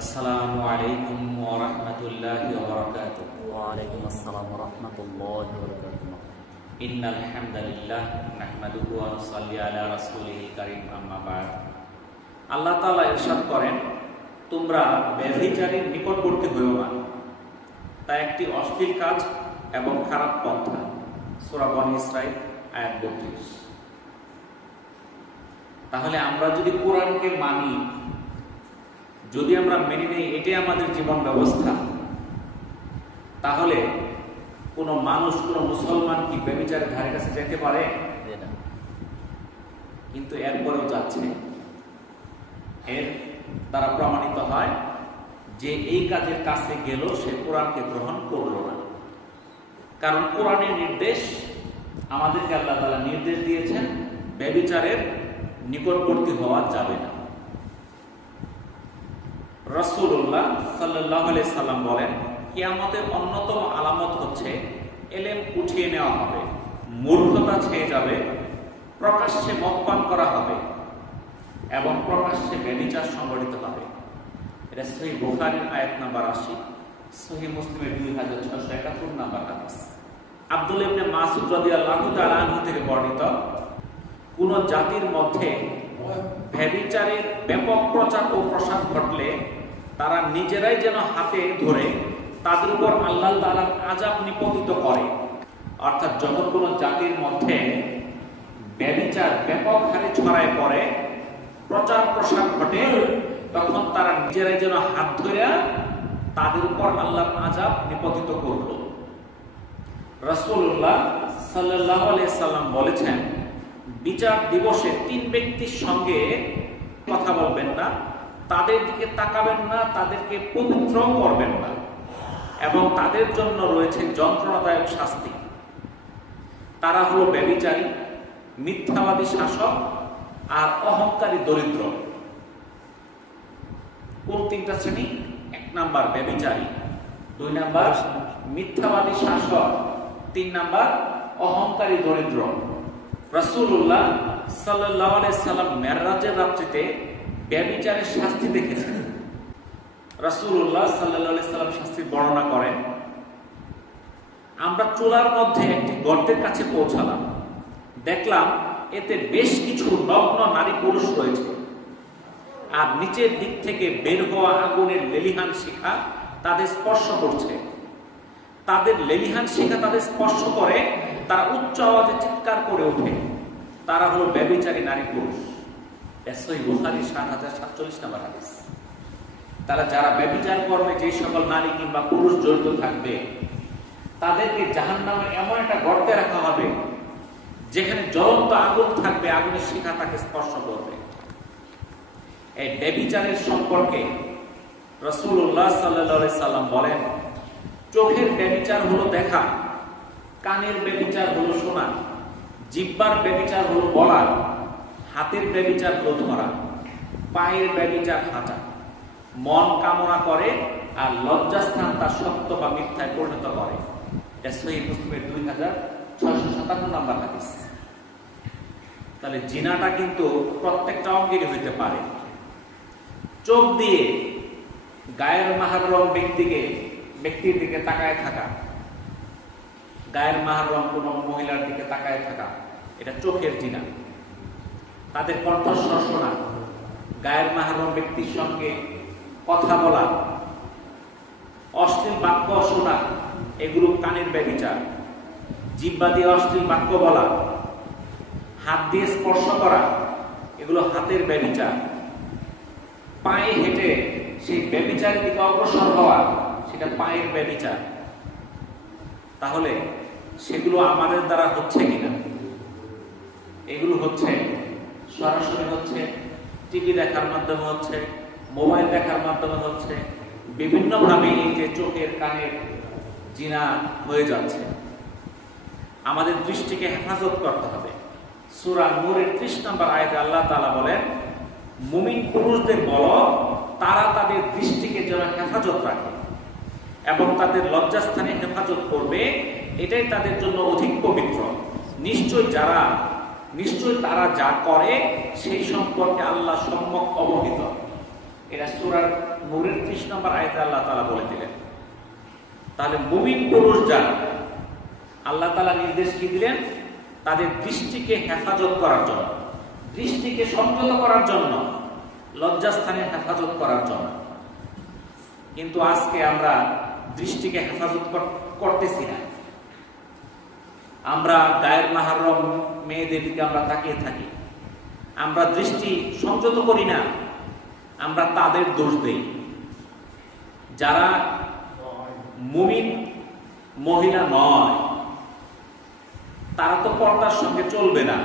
আসসালামু আলাইকুম ওয়া রাহমাতুল্লাহি ওয়া বারাকাতুহু। ওয়ালাইকুম আসসালাম ওয়া রাহমাতুল্লাহি ওয়া বারাকাতুহু। ইন্নাল হামদালিল্লাহ নাহমাদুহু ওয়া নুসাল্লি আলা রাসূলিল কারীম, আম্মা বা'দ। আল্লাহ তাআলা ইরশাদ করেন, তোমরা ব্যভিচারীর নিকটবর্তী হইও না। তা একটি অশ্লীল কাজ এবং খারাপ পন্থা। সূরা বনী ইসরাঈল আয়াত ৩২। তাহলে আমরা যদি কোরআনকে মানি, যদি আমরা মেনে নেই এটাই আমাদের জীবন ব্যবস্থা, তাহলে কোন মানুষ, কোন মুসলমান কি ব্যভিচারের ধারে কাছে যেতে পারে? কিন্তু এরপরেও যাচ্ছে। এর দ্বারা প্রমাণিত হয় যে এই কাজের কাছে গেল সে কোরআনকে গ্রহণ করল না। কারণ কোরআনের নির্দেশ, আমাদেরকে আল্লাহ তাআলা নির্দেশ দিয়েছেন ব্যভিচারের নিকটবর্তী হওয়া যাবে না। রাসূলুল্লাহ সাল্লাল্লাহু আলাইহি সাল্লাম বলেন, কিয়ামতের অন্যতম আলামত হচ্ছে এলেম উঠিয়ে নেওয়া হবে, মূর্খতা ছেয়ে যাবে, প্রকাশ্যে মদ পান করা হবে এবং প্রকাশ্যে ব্যভিচার সংঘটিত হবে। এটা সহিহ বুখারীর আয়াত নাম্বার ৮০, সহিহ মুসলিমের ২৬৭১ নাম্বার হাদিস। আব্দুল্লাহ ইবনে মাসউদ রাদিয়াল্লাহু তাআলা আনহু থেকে বর্ণিত, কোন জাতির মধ্যে ব্যভিচারের ব্যাপক প্রচার ও প্রসার ঘটলে তারা নিজেরাই যেন হাতে ধরে তাদের উপর আল্লাহ তাআলার আযাব নিপতিত করে। অর্থাৎ যখন কোন জাতির মধ্যে ব্যভিচার ব্যাপক হারে ছড়ায় পড়ে, প্রচার প্রসার ঘটে, তখন তারা নিজেরাই যেন হাত ধরে তাদের উপর আল্লাহর আযাব নিপতিত করল। রাসূলুল্লাহ সাল্লাল্লাহু আলাইহি সাল্লাম বলেছেন, বিচার দিবসে ৩ ব্যক্তির সঙ্গে কথা বলবেন না, তাদের দিকে তাকাবেন না, তাদেরকে পবিত্র করবেন না, এবং তাদের জন্য রয়েছে যন্ত্রণাদায়ক শাস্তি। তারা হলো ব্যভিচারী, মিথ্যাবাদী শাসক আর অহংকারী দরিদ্র। কোন ৩টা শ্রেণী? ১ নাম্বার ব্যভিচারী, ২ নাম্বার মিথ্যাবাদী শাসক, ৩ নাম্বার অহংকারী দরিদ্র। রাসূলুল্লাহ সাল্লাল্লাহু আলাইহি সাল্লাম মেরাজের রাত্রিতে ব্যভিচারের শাস্তি দেখেছেন। রাসূলুল্লাহ সাল্লাল্লাহু আলাইহি সাল্লাম শাস্তির বর্ণনা করেন, আমরা চুলার মধ্যে একটি গর্তের কাছে পৌঁছালাম, দেখলাম এতে বেশ কিছু নগ্ন নারী পুরুষ রয়েছে, আর নিচের দিক থেকে বের হওয়া আগুনের লেলিহান শিখা তাদের স্পর্শ করছে। তাদের লেলিহান শিখা তাদের স্পর্শ করে, তারা উচ্চ আওয়াজে চিৎকার করে ওঠে। তারা হলো ব্যভিচারী নারী পুরুষ। সহিহ বুখারী ৭০৪৭ নম্বর হাদিস। তারা যারা ব্যভিচার করবে, যে সকল নারী কিংবা পুরুষ জড়িত থাকবে, তাদেরকে জাহান্নামে এমন একটা গর্তে রাখা হবে যেখানে জ্বলন্ত আগুন থাকবে, আগুনের শিখা তাকে স্পর্শ করবে। এই ব্যভিচারের সম্পর্কে রাসূলুল্লাহ সাল্লাল্লাহু আলাইহি সাল্লাম বলেন, চোখের ব্যভিচার হলো দেখা, কানের ব্যভিচার হলো শোনা, জিহ্বার ব্যভিচার হলো বলা, হাতের ব্যভিচার হলো ধরা, পায়ের ব্যভিচার হাঁটা। মন কামনা করে আর লজ্জাস্থান তার সত্য বা মিথ্যায় পরিণত করে। এটা সহিহ মুসলিমের ২৬৫৭ নাম্বার হাদিস। তাহলে জিনাটা কিন্তু প্রত্যেকটা অঙ্গেরই হইতে পারে। চোখ দিয়ে গায়ের মাহরম ব্যক্তির দিকে তাকায় থাকা, গায়ের মাহরম কোন মহিলার দিকে তাকায় থাকা, এটা চোখের জিনা। তাদের কণ্ঠস্বর শোনা, গায়ের মাহরম ব্যক্তির সঙ্গে কথা বলা, অশ্লীল বাক্য শোনা, এগুলো কানের ব্যভিচার। জিহ্বা দিয়ে অশ্লীল বাক্য বলা, হাত দিয়ে স্পর্শ করা, এগুলো হাতের ব্যভিচার। পায়ে হেঁটে সেই ব্যভিচারের দিকে অগ্রসর হওয়া, সেটা পায়ের ব্যভিচার। তাহলে সেগুলো আমাদের দ্বারা হচ্ছে কিনা? এগুলো হচ্ছে, সরাসরি হচ্ছে, টিভি দেখার মাধ্যমে হচ্ছে, মোবাইল দেখার মাধ্যমে হচ্ছে, বিভিন্নভাবে এই যে চোখের কানের জিনা হয়ে যাচ্ছে। আমাদের দৃষ্টিকে হেফাজত করতে হবে। সূরা নূরের ৩০ নম্বর আয়াতে আল্লাহ তাআলা বলেন, মুমিন পুরুষদের বলো তারা তাদের দৃষ্টিকে যেন হেফাজত রাখে এবং তাদের লজ্জাস্থানে হেফাজত করবে, এটাই তাদের জন্য অধিক পবিত্র। নিশ্চয় তারা যা করে সেই সম্পর্কে আল্লাহ সম্যক অবহিত। এটা সূরা নূরের 30 নম্বর আয়াতে আল্লাহ তাআলা বলে দিলেন। তাহলে মুমিন পুরুষ যারা, আল্লাহ তাআলা নির্দেশ কি দিলেন? তাদের দৃষ্টিকে হেফাজত করার জন্য, দৃষ্টিকে সংযত করার জন্য, লজ্জাস্থানে হেফাজত করার জন্য। কিন্তু আজকে আমরা দৃষ্টিকে হেফাজত করতেছি না। আমরা গায়ের মাহরম মেয়েদের দিকে আমরা তাকিয়ে থাকি, আমরা দৃষ্টি সংযত করি না। আমরা তাদের দোষ দেই যারা মুমিন মহিলা নয়। তারা তো পর্দার সঙ্গে চলবে না।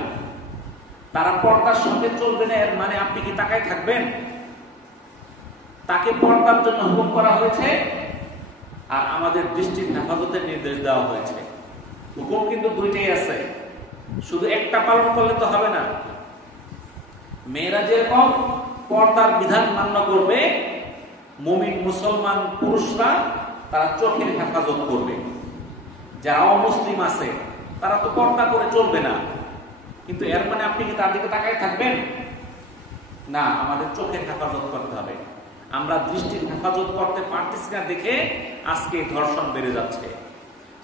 তারা পর্দার সঙ্গে চলবে না এর মানে আপনি কি তাকায় থাকবেন? তাকে পর্দার জন্য হুকুম করা হয়েছে, আর আমাদের দৃষ্টির হেফাজতের নির্দেশ দেওয়া হয়েছে। হুকুম কিন্তু দুইটাই আছে, শুধু একটা পালন করলে তো হবে না। মেয়েরা যেরকম পর্দার বিধান মান্য করবে, মুমিন মুসলমান পুরুষরা তারা চোখের হেফাজত করবে। যারা অমুসলিম আছে তারা তো পর্দা করে চলবে না, কিন্তু এর মানে আপনি কি তার দিকে তাকায় থাকবেন? না, আমাদের চোখের হেফাজত করতে হবে। আমরা দৃষ্টির হেফাজত করতে পারতেছি না দেখে আজকে ধর্ষণ বেড়ে যাচ্ছে।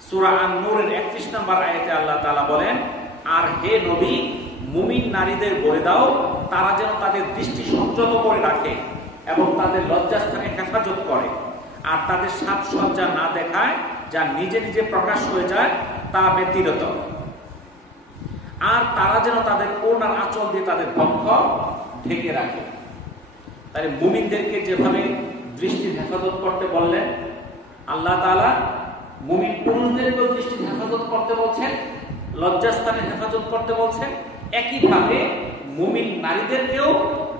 সূরা আন-নূরের 31 নম্বর আয়াতে আল্লাহ তাআলা বলেন, আর হে নবী, মুমিন নারীদের বলে দাও তারা যেন তাদের দৃষ্টি সংযত করে রাখে এবং তাদের লজ্জাস্থানে হেফাজত করে, আর তাদের সাজসজ্জা না দেখায় যা নিজে নিজে প্রকাশ হয়ে যায় তা ব্যতিরেক, আর তারা যেন তাদের ওড়নার আঁচল দিয়ে তাদের বক্ষ ঢেকে রাখে। তাহলে মুমিনদেরকে যেভাবে দৃষ্টির হেফাজত করতে বললেন আল্লাহ তাআলা, মুমিন পুরুষদেরকেও দৃষ্টির হেফাজত করতে বলছেন, লজ্জাস্থানের হেফাজত করতে বলছেন। একইভাবে মুমিন নারীদেরকেও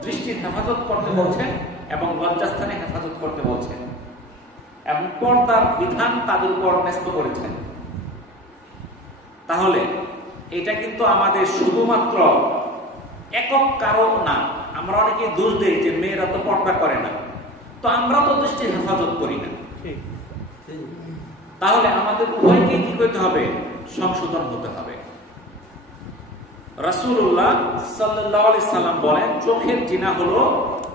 দৃষ্টির হেফাজত করতে বলছেন এবং লজ্জাস্থানে হেফাজত করতে বলছেন, এবং পর্দার বিধান তাদের উপর ন্যস্ত করেছেন। তাহলে এটা কিন্তু আমাদের শুধুমাত্র একক কারণ না। আমরা অনেকে দোষ দেই যে মেয়েরা তো পর্দা করে না, তো আমরা তো দৃষ্টির হেফাজত করি না। তাহলে আমাদের উভয়কে কি করতে হবে? সংশোধন হতে হবে। রাসূলুল্লাহ সাল্লাল্লাহু আলাইহি সাল্লাম বলেন, চোখের জিনা হলো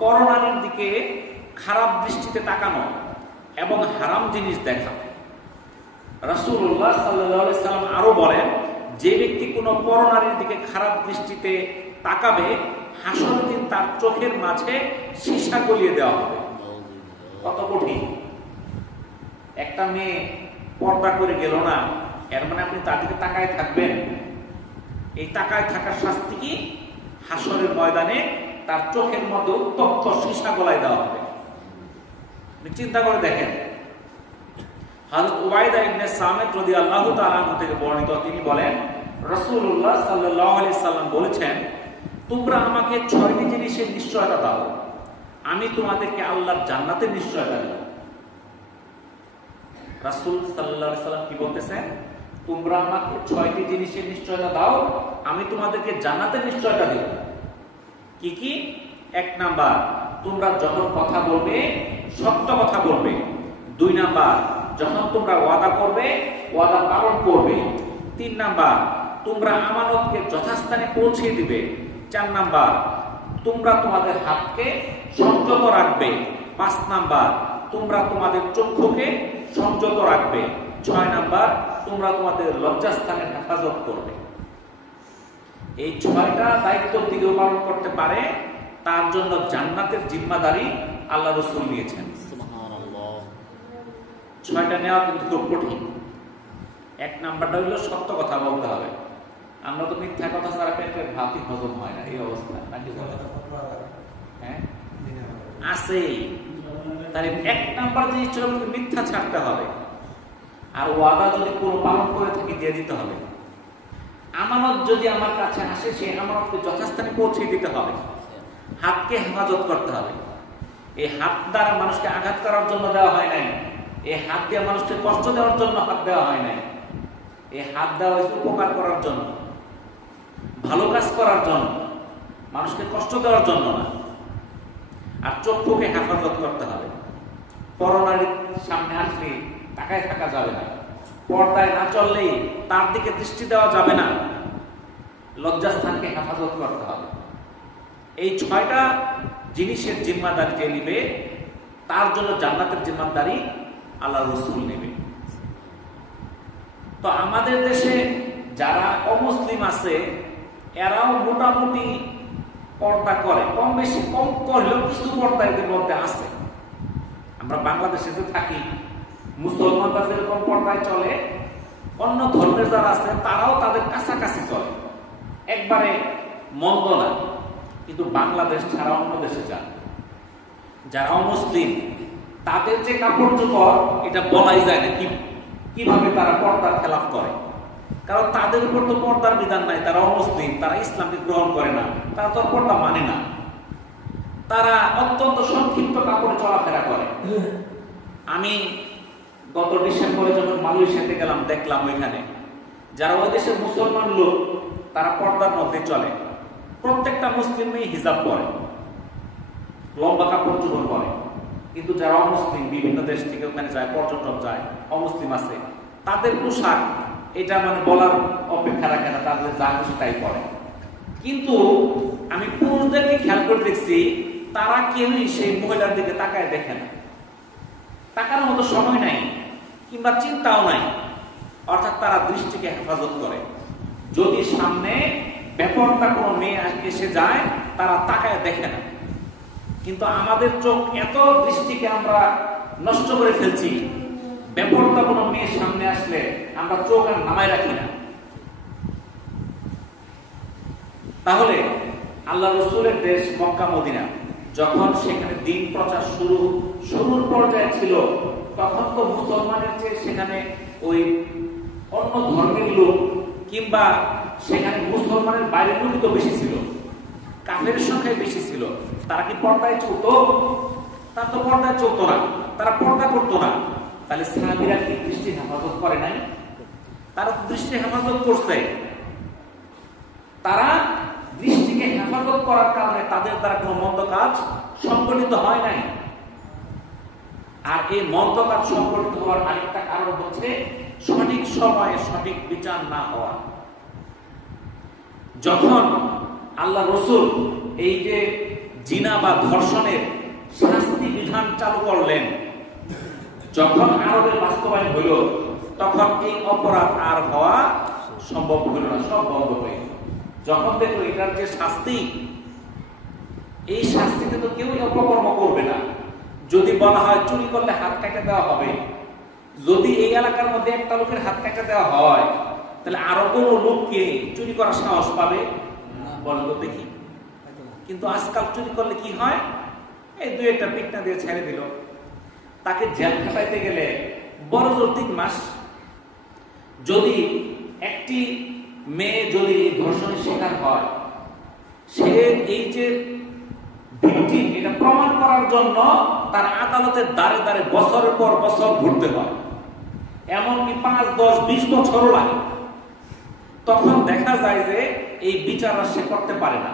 পরনারীর দিকে খারাপ দৃষ্টিতে তাকানো এবং হারাম জিনিস দেখা। রাসূলুল্লাহ সাল্লাল্লাহু আলাইহি সাল্লাম আরো বলেন, যে ব্যক্তি কোনো পরনারীর দিকে খারাপ দৃষ্টিতে তাকাবে, হাসরের দিন তার চোখের মাঝে সীসা গলিয়ে দেওয়া হবে। কত কঠিন! একটা মেয়ে পর্দা করে গেল না, এর মানে আপনি তার দিকে তাকায় থাকবেন? এই তাকায় থাকার শাস্তি কি? হাসরের ময়দানে তার চোখের মধ্যে উত্তপ্ত সীসা গলায় দেওয়া হবে। চিন্তা করে দেখেন। হযরত উবাইদা ইবনে সামিত রাদিয়াল্লাহু তাআলা আনহু থেকে বর্ণিত, তিনি বলেন, রাসূলুল্লাহ সাল্লাল্লাহু আলাইহি সাল্লাম বলেছেন, তোমরা আমাকে 6টি জিনিসের নিশ্চয়তা দাও, আমি তোমাদেরকে আল্লাহর জান্নাতের নিশ্চয়তা দেব। রাসূল সাল্লাল্লাহু আলাইহি সাল্লাম কি বলতেছেন? তোমরা আমাকে 6টি জিনিসের নিশ্চয়তা দাও, আমি তোমাদেরকে জান্নাতের নিশ্চয়তা দেব। কি কি? 1 নাম্বার, তোমরা যখন কথা বলবে সত্য কথা বলবে। 2 নাম্বার, যখন তোমরা ওয়াদা করবে ওয়াদা পালন করবে। 3 নাম্বার, তোমরা আমানতকে যথাস্থানে পৌঁছে দিবে। 4 নাম্বার, তোমরা তোমাদের হাতকে সংযত রাখবে। 5 নাম্বার, তোমরা তোমাদের চক্ষুকে সংযত রাখবে। 6 নাম্বার, তোমরা তোমাদের লজ্জাস্থানের হেফাজত করবে। এই 6টা দায়িত্ব দিকে পালন করতে পারে, তার জন্য জান্নাতের জিম্মাদারি আল্লাহ রাসূল নিয়েছেন। সুবহানাল্লাহ। 6টা নেওয়া কিন্তু খুব কঠিন। 1 নাম্বারটা হলো সত্য কথা বলতে হবে। আমরা তো মিথ্যা কথা ছাড়া পেটের ভাতই হজম হয় না, এই অবস্থা নাকি? হ্যাঁ, আছে। তাহলে 1 নাম্বার জিনিস ছিল মিথ্যা ছাড়তে হবে, আর ওয়াদা যদি কোনো পালন করে থাকি দিয়ে দিতে হবে। আমানত যদি আমার কাছে আসে, সেই আমানতকে যথাস্থানে পৌঁছে দিতে হবে। হাতকে হেফাজত করতে হবে। এই হাত দ্বারা মানুষকে আঘাত করার জন্য দেওয়া হয় নাই। এই হাত দিয়ে মানুষকে কষ্ট দেওয়ার জন্য হাত দেওয়া হয় নাই। এই হাত দেওয়া হয়েছে উপকার করার জন্য, ভালো কাজ করার জন্য, মানুষকে কষ্ট দেওয়ার জন্য না। আর চক্ষুকে হেফাজত করতে হবে। পরনারীর সামনে আসলে তাকায় থাকা যাবে না, পর্দায় না চললেই তার দিকে দৃষ্টি দেওয়া যাবে না। লজ্জাস্থানকে হেফাজত করতে হবে। এই 6টা জিনিসের জিম্মাদারি যে নিবে, তার জন্য জান্নাতের জিম্মাদারি আল্লাহ রাসূল নেবে। তো আমাদের দেশে যারা অমুসলিম আছে এরাও মোটামুটি পর্দা করে, কম বেশি, কম করলেও কিছু পর্দা এদের মধ্যে আছে। আমরা বাংলাদেশে যে থাকি, মুসলমানরা যেরকম পর্দায় চলে, অন্য ধর্মের যারা আছে তারাও তাদের কাছাকাছি চলে, একবারে মন্দ না। কিন্তু বাংলাদেশ ছাড়া অন্য দেশে যান যারা অমুসলিম, তাদের যে কাপড় চোপড় এটা বলাই যায় না কিভাবে তারা পর্দার খেলাফ করে। কারণ তাদের উপর তো পর্দার বিধান নাই, তারা অমুসলিম, তারা ইসলামকে গ্রহণ করে না, তারা তো পর্দা মানে না, তারা অত্যন্ত সংক্ষিপ্ত কাপড়ে চলাফেরা করে। আমি গত ডিসেম্বরে যখন মালয়েশিয়াতে গেলাম, দেখলাম ওইখানে যারা ওই দেশের মুসলমান লোক তারা পর্দার মধ্যে চলে, প্রত্যেকটা মুসলিম মেয়ে হিজাব পরে, লম্বা কাপড় চোপড় পরে। কিন্তু যারা অমুসলিম বিভিন্ন দেশ থেকে ওখানে যায়, পর্যটক যায়, অমুসলিম আছে, তাদের পোশাক এটা মানে বলার অপেক্ষা রাখে না, তাদের যা খুশি তাই পরে। কিন্তু আমি পুরুষদেরকে খেয়াল করে দেখছি তারা কেউই সেই মহিলার দিকে তাকায় দেখে না, তাকানোর মতো সময় নাই কিংবা চিন্তাও নাই। অর্থাৎ তারা দৃষ্টিকে হেফাজত করে। যদি সামনে বেপরদা কোনো মেয়ে এসে যায় তারা তাকায় দেখে না। কিন্তু আমাদের চোখ এত দৃষ্টিকে আমরা নষ্ট করে ফেলছি, বেপরদা কোনো মেয়ের সামনে আসলে আমরা চোখ আর নামায় রাখি না। তাহলে আল্লাহ রাসূলের দেশ মক্কা মদিনা, যখন সেখানে দ্বীন প্রচার শুরুর পর্যায়ে ছিল, তখন তো মুসলমানের চেয়ে সেখানে ওই অন্য ধর্মের লোক কিংবা সেখানে মুসলমানের বাইরের লোক তো বেশি ছিল, কাফের সংখ্যায় বেশি ছিল। তারা কি পর্দায় চলতো? তারা তো পর্দায় চলতো না, তারা পর্দা করতো না। তাহলে সাহাবীরা কি দৃষ্টি হেফাজত করে নাই? তারা দৃষ্টি হেফাজত করছে। তারা দৃষ্টিকে হেফাজত করার কারণে তাদের দ্বারা কোনো মন্দ কাজ সংগঠিত হয় নাই। আর এই মন্দ কাজ সংগঠিত হওয়ার আরেকটা কারণ হচ্ছে সঠিক সময়ে সঠিক বিচার না হওয়া। যখন আল্লাহ রাসূল এই যে জিনা বা ধর্ষণের শাস্তি বিধান চালু করলেন, যখন আরবের বাস্তবায়ন হইল, তখন এই অপরাধ আর হওয়া সম্ভব হইল না, সব বন্ধ হয়ে গেল। যখন দেখলো এটার যে শাস্তি, এই শাস্তিতে তো কেউই অপকর্ম করবে না। যদি বলা হয় চুরি করলে হাত কেটে দেওয়া হবে, যদি এই এলাকার মধ্যে একটা লোকের হাত কেটে দেওয়া হয়, তাহলে আরো কোনো লোককে চুরি করার সাহস পাবে? বলেন তো দেখি। কিন্তু আজকাল চুরি করলে কি হয়? এই দুই একটা পিটনা দিয়ে ছেড়ে দিল, তাকে জেল খাটাইতে গেলে বড় জোর 3 মাস। যদি একটি মেয়ে যদি ধর্ষণের শিকার হয়, সে এই যে ভিকটিম এটা প্রমাণ করার জন্য তার আদালতের দ্বারে দ্বারে বছরের পর বছর ঘুরতে হয়, এমনকি 5, 10, 20 বছরও লাগে। তখন দেখা যায় যে এই বিচার সে করতে পারে না।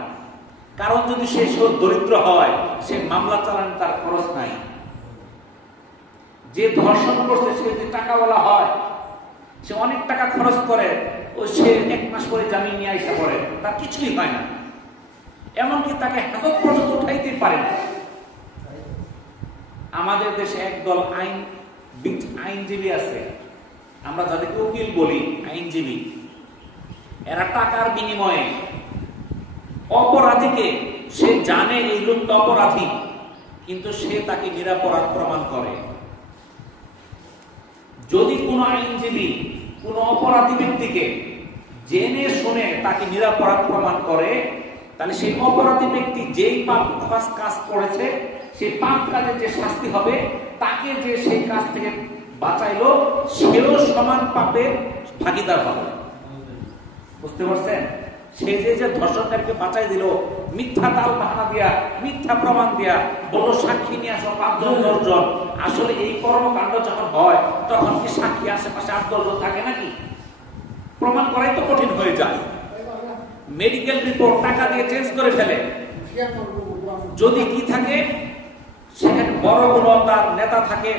কারণ যদি সে দরিদ্র হয়, সে মামলা চালানো তার খরচ নাই। যে ধর্ষণ করছে সে যদি টাকাওয়ালা হয়, সে অনেক টাকা খরচ করে, ও সে 1 মাস পরে জামিন নিয়ে আইসা পড়ে, তার কিছুই হয় না। এমনকি তাকে হাজত পর্যন্ত উঠাইতে পারে না। আমাদের দেশে একদল আইনজীবী আছে, আমরা যাদেরকে উকিল বলি, আইনজীবী। এরা টাকার বিনিময়ে অপরাধীকে, সে জানে এই লোকটা অপরাধী, কিন্তু সে তাকে নিরপরাধ প্রমাণ করে। যদি কোনো আইনজীবী কোনো অপরাধী ব্যক্তিকে জেনে শুনে তাকে নিরপরাধ প্রমাণ করে, তাহলে সেই অপরাধী ব্যক্তি যেই পাপ কাজ করেছে, সেই পাপ কাজের যে শাস্তি হবে, তাকে যে সেই কাজ থেকে বাঁচাইলো, সেও সমান পাপের ভাগিদার হবে। বুঝতে পারছেন? সে যে ধর্ষণকারীকে বাঁচাই দিল, মিথ্যা তাল বাহানা দিয়া, মিথ্যা প্রমাণ দিয়া, বড় সাক্ষী নিয়ে আসো 5 জন 10 জন। আসলে এই কর্মকাণ্ড যখন হয়, তখন কি সাক্ষী আশেপাশে 8-10 জন থাকে নাকি? প্রমাণ করাই তো কঠিন হয়ে যায়। মেডিকেল রিপোর্ট টাকা দিয়ে চেঞ্জ করে ফেলে। যদি কি থাকে, সেখানে বড় কোনো তার নেতা থাকে,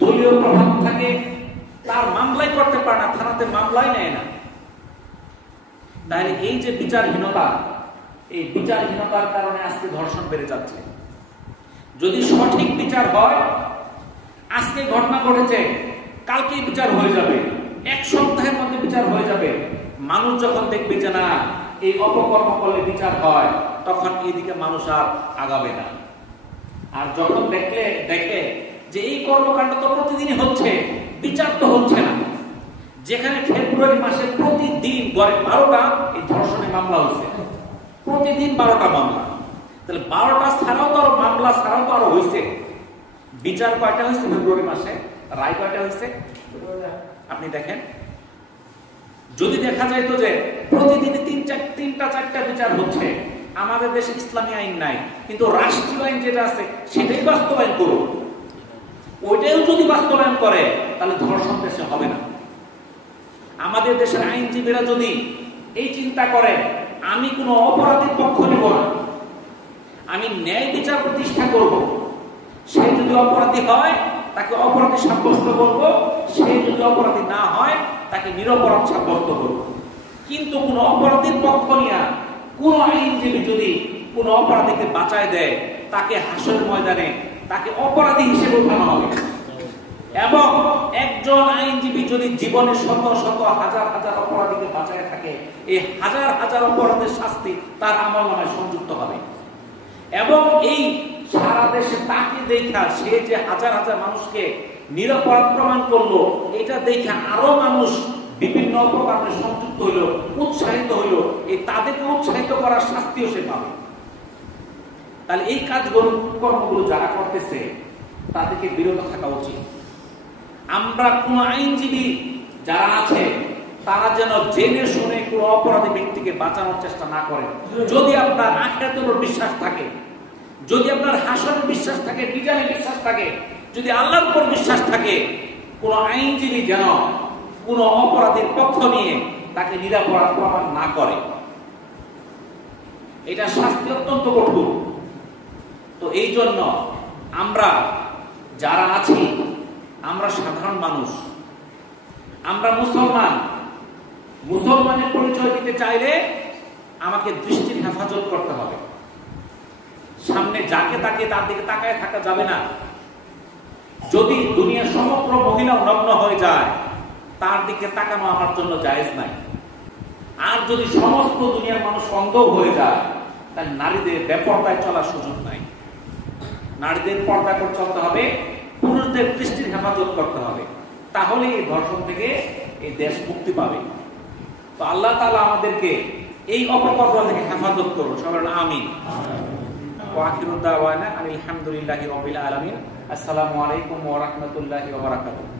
দলীয় প্রভাব থাকে, তার মামলাই করতে পারে না, থানাতে মামলাই নেয় না। তাহলে এই যে বিচারহীনতা, এই বিচারহীনতার কারণে আজকে ধর্ষণ বেড়ে যাচ্ছে। যদি সঠিক বিচার হয়, আজকে ঘটনা ঘটেছে, কালকেই বিচার হয়ে যাবে, এক সপ্তাহের মধ্যে বিচার হয়ে যাবে। মানুষ যখন দেখবে যে না এই অপকর্ম করলে বিচার হয়, তখন এইদিকে মানুষ আর আগাবে না। আর যখন দেখে যে এই কর্মকাণ্ড তো প্রতিদিনই হচ্ছে, বিচার তো হচ্ছে না, যেখানে ফেব্রুয়ারি মাসে প্রতিদিন গড়ে 12টা এই ধর্ষণের মামলা হচ্ছে, প্রতিদিন 12টা মামলা, তাহলে 12টা ছাড়াও তো আরো মামলা ছাড়াও তো আরো হয়েছে, বিচার কয়টা হয়েছে ফেব্রুয়ারি মাসে, রায় কয়টা হয়েছে আপনি দেখেন। যদি দেখা যায় তো যে প্রতিদিনই তিনটা চারটা বিচার হচ্ছে, আমাদের দেশে ইসলামী আইন নাই, কিন্তু রাষ্ট্রীয় আইন যেটা আছে সেটাই বাস্তবায়ন করুন। ওইটাও যদি বাস্তবায়ন করে তাহলে ধর্ষণ দেশে হবে না। আমাদের দেশের আইনজীবীরা যদি এই চিন্তা করে আমি কোনো অপরাধীর পক্ষ নেব না, আমি ন্যায় বিচার প্রতিষ্ঠা করব, সে যদি অপরাধী হয় তাকে অপরাধী সাব্যস্ত করব, সে যদি অপরাধী না হয় তাকে নিরপরাধ সাব্যস্ত করব। কিন্তু কোন অপরাধীর পক্ষ নিয়ে কোন আইনজীবী যদি কোন অপরাধীকে বাঁচায় দেয়, তাকে হাসরের ময়দানে তাকে অপরাধী হিসেবে উঠানো হবে। এবং একজন আইনজীবী যদি জীবনে শত শত হাজার হাজার অপরাধীকে বাঁচায় থাকে, এই হাজার হাজার অপরাধের শাস্তি তার আমলনামায় সংযুক্ত হবে। এবং এই সারা দেশে তাকে দেখা সে যে হাজার হাজার মানুষকে নিরপরাধ প্রমাণ করলো, এটা দেখে আরো মানুষ বিভিন্ন অপকর্মে সংযুক্ত হইল, উৎসাহিত হইল, এই তাদেরকে উৎসাহিত করার শাস্তিও সে পাবে। তাহলে এই কাজগুলো কর্মগুলো যারা করতেছে তাদেরকে বিরত থাকা উচিত। আমরা কোন আইনজীবী যারা আছে তারা যেন জেনে শুনে কোন অপরাধী ব্যক্তিকে বাঁচানোর চেষ্টা না করে। যদি আপনার আখিরাতের উপর বিশ্বাস থাকে, যদি আপনার হাসরের বিশ্বাস থাকে, মিজানে বিশ্বাস থাকে, যদি আল্লাহর উপর বিশ্বাস থাকে, কোন আইনজীবী যেন কোন অপরাধীর পক্ষ নিয়ে তাকে নিরপরাধ প্রমাণ না করে। এটা শাস্তি অত্যন্ত কঠোর। তো এই জন্য আমরা যারা আছি, আমরা সাধারণ মানুষ, আমরা মুসলমান, মুসলমানের পরিচয় দিতে চাইলে আমাকে দৃষ্টির হেফাজত করতে হবে। সামনে যাকে তাকে তার দিকে তাকায় থাকা যাবে না। যদি দুনিয়ার সমগ্র মহিলা নগ্ন হয়ে যায়, তার দিকে তাকানো আমার জন্য জায়েজ নাই। আর যদি সমস্ত দুনিয়ার মানুষ অন্ধ হয়ে যায়, তাহলে নারীদের বেপরদায় চলার সুযোগ নাই। নারীদের পর্দা করে চলতে হবে, পুরুষদের দৃষ্টির হেফাজত করতে হবে, তাহলে এই ধর্ষণ থেকে এই দেশ মুক্তি পাবে। তো আল্লাহ তাআলা আমাদেরকে এই অপকর্ম থেকে হেফাজত করুন, সবাই আমিন। ওয়া আখিরু দাওয়ানা আলহামদুলিল্লাহি রাব্বিল আলামিন। আসসালামু আলাইকুম ওয়া রাহমাতুল্লাহি ওয়া বারাকাতুহু।